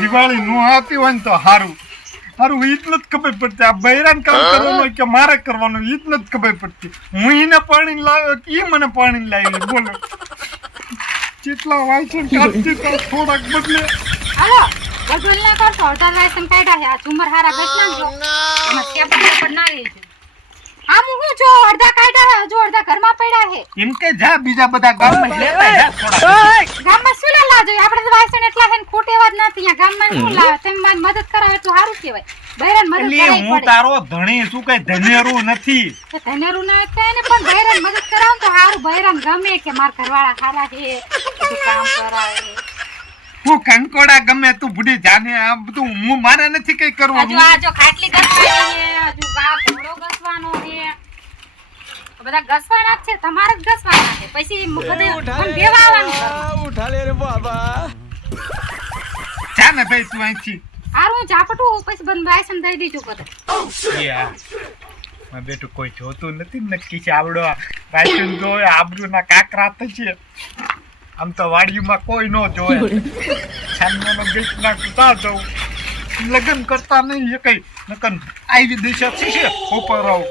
દિવાળી નો આવતી હોય ને તો સારું સારું ઈ જ નથી ખબર પડતી. આ બૈરાન કામ કરવાનું કે મારે કરવાનું ઈ જ નથી ખબર પડતી. હું એને પાણી લાવ્યો કે ઈ મને પાણી લાવી. બોલો. કેટલા વાંચન કાઢતી તો થોડાક બદલે. હાલો ગજોલ ના કરશો. અઢાર લાયસન્સ કાઢ્યા છે. આ ઝુમર હારા બેસ જો. એમાં સ્ટેપ સ્ટેપ ના રહી છે. આમ હું જો અડધા કાઢ્યા હે જો અડધા ઘરમાં પડ્યા છે. એમ કે જા બીજા બધા ગામમાં લેતા જા થોડા ગામમાં શું ના લાવજો આપણે તો વાયસન એટલા છે ને ખોટી વાત નથી શું લાવે તમે મારી મદદ કરાવો એટલું સારું કહેવાય. બૈરાન મદદ એટલે હું તારો ધણી શું કઈ ધનેરું નથી? ધનેરું ના થાય ને પણ બૈરાન મદદ કરાવો તો સારું. બૈરાન ગમે કે મારા ઘરવાળા સારા છે કામ કરાવે. હું કંકોડા ગમે તું બુડી જાને આ બધું હું મારે નથી કઈ કરવું હજુ આ જો ખાટલી હજુ ગા ઘોડો ઘસવાનો છે. બધા ઘસવાના જ છે તમારે જ ઘસવાના છે. પછી બધે દેવા ભાઈ તું અહીંથી હારું હું ઝાપટું પછી બંધ વાયસન દઈ દીધું બધું. બેટું કોઈ જોતું નથી ને નક્કી છે આવડો રાયસન જોવે આબરૂના કાકરા થશે. આમ તો વાડીમાં કોઈ ન જોવે છાનનો ગેટ ના કુતા જવું લગ્ન કરતા નહીં એ કઈ નકન આવી દિશા છે ઉપર આવું